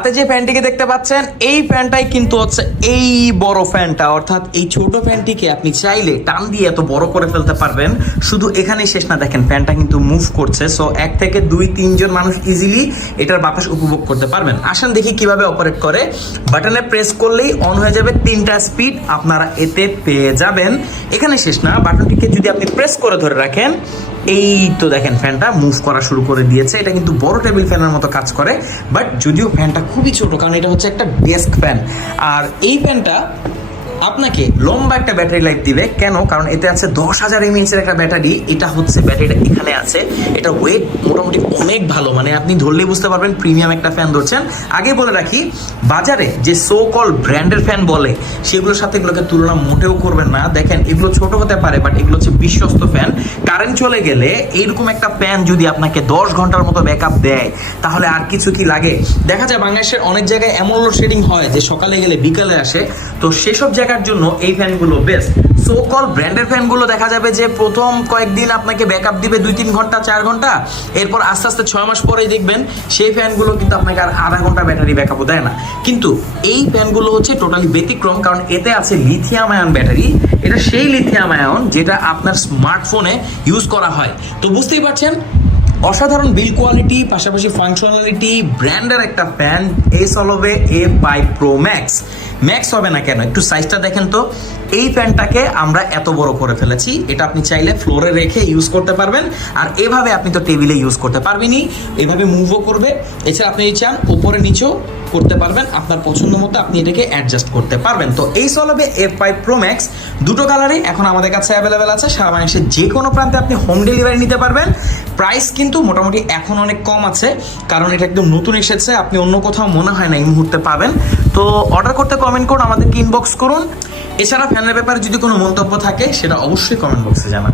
হাতে যে ফ্যানটিকে দেখতে পাচ্ছেন এই ফ্যানটাই কিন্তু হচ্ছে এই বড় ফ্যানটা, অর্থাৎ এই ছোট ফ্যানটিকে আপনি চাইলে টান দিয়ে এত বড় করে ফেলতে পারবেন। শুধু এখানেই শেষ না, দেখেন ফ্যানটা কিন্তু মুভ করছে। সো 1 থেকে 2-3 জন মানুষ ইজিলি এটার বাতাস উপভোগ করতে পারবেন। আসেন দেখি কিভাবে অপারেট করে। বাটনে প্রেস করলেই অন হয়ে যাবে, 3টা স্পিড আপনারা এতে পেয়ে যাবেন। এখানে শেষ না, বাটনটিকে যদি আপনি প্রেস করে ধরে রাখেন, এই তো দেখেন ফ্যানটা মুভ করা শুরু করে দিয়েছে। এটা কিন্তু বড় টেবিল ফ্যানের মতো কাজ করে, বাট যদিও ফ্যানটা খুবই ছোট, কারণ এটা হচ্ছে একটা ডেস্ক ফ্যান। আর এই ফ্যানটা আপনাকে লম্বা একটা ব্যাটারি লাইফ দিবে। কেন? কারণ এতে আছে 10,000 mAh এর একটা ব্যাটারি। এটা হচ্ছে ব্যাটারিটা এখানে আছে। এটা ওয়েট মোটামুটি অনেক ভালো, মানে আপনি ধরলেই বুঝতে পারবেন প্রিমিয়াম একটা ফ্যান ধরছেন। আগে বলে রাখি, বাজারে যে সো কল ব্র্যান্ডের ফ্যান বলে সেগুলোর সাথে এগুলোকে তুলনা মোটেও করবেন না। দেখেন এগুলো ছোট হতে পারে, বাট এগুলো হচ্ছে বিশ্বস্ত ফ্যান। কারেন্ট চলে গেলে এইরকম একটা ফ্যান যদি আপনাকে 10 ঘন্টার মতো ব্যাকআপ দেয়, তাহলে আর কিছু কি লাগে? দেখা যায় বাংলাদেশের অনেক জায়গায় এমন লোডশেডিং হয় যে সকালে গেলে বিকালে আসে। তো সেসব জায়গার জন্য এই ফ্যানগুলো বেস্ট। সো কল ব্র্যান্ডের ফ্যানগুলো দেখা যাবে যে প্রথম কয়েকদিন আপনাকে ব্যাকআপ দিবে 2-3 ঘন্টা 4 ঘন্টা, এরপর আস্তে আস্তে 6 মাস পরেই দেখবেন সেই ফ্যানগুলো কিন্তু আপনাকে আর আধা ঘন্টা ব্যাটারি ব্যাকআপও দেয় না। কিন্তু এই ফ্যানগুলো হচ্ছে টোটালি ব্যতিক্রম, কারণ এতে আছে লিথিয়াম আয়ন ব্যাটারি। এটা সেই লিথিয়াম আয়ন যেটা আপনার স্মার্টফোনে ইউজ করা হয়। তো বুঝতেই পারছেন অসাধারণ বিল কোয়ালিটি, পাশাপাশি ফাংশনালিটি, ব্র্যান্ডের একটা ফ্যান। এস হবে A5 Pro Max। ম্যাক্স হবে না কেন, একটু সাইজটা দেখেন তো। এই ফ্যানটাকে আমরা এত বড় করে ফেলেছি, এটা আপনি চাইলে ফ্লোরে রেখে ইউজ করতে পারবেন। আর এভাবে আপনি তো টেবিলে ইউজ করতে পারবেনই, এভাবে মুভও করবে। এছাড়া আপনি চান উপরে নিচেও করতে পারবেন, আপনার পছন্দ মতো আপনি এটাকে অ্যাডজাস্ট করতে পারবেন। তো এই হবে A5 Pro Max। দুটো কালারই এখন আমাদের কাছে অ্যাভেলেবেল আছে। সারা বাংলাদেশের যে কোনো প্রান্তে আপনি হোম ডেলিভারি নিতে পারবেন। প্রাইস কিন্তু মোটামুটি এখন অনেক কম আছে, কারণ এটা একদম নতুন এসেছে। আপনি অন্য কোথাও মনে হয় না এই মুহূর্তে পাবেন। তো অর্ডার করতে কমেন্ট করুন, আমাদেরকে ইনবক্স করুন। এছাড়া ফ্যানের ব্যাপারে যদি কোনো মন্তব্য থাকে সেটা অবশ্যই কমেন্ট বক্সে জানান।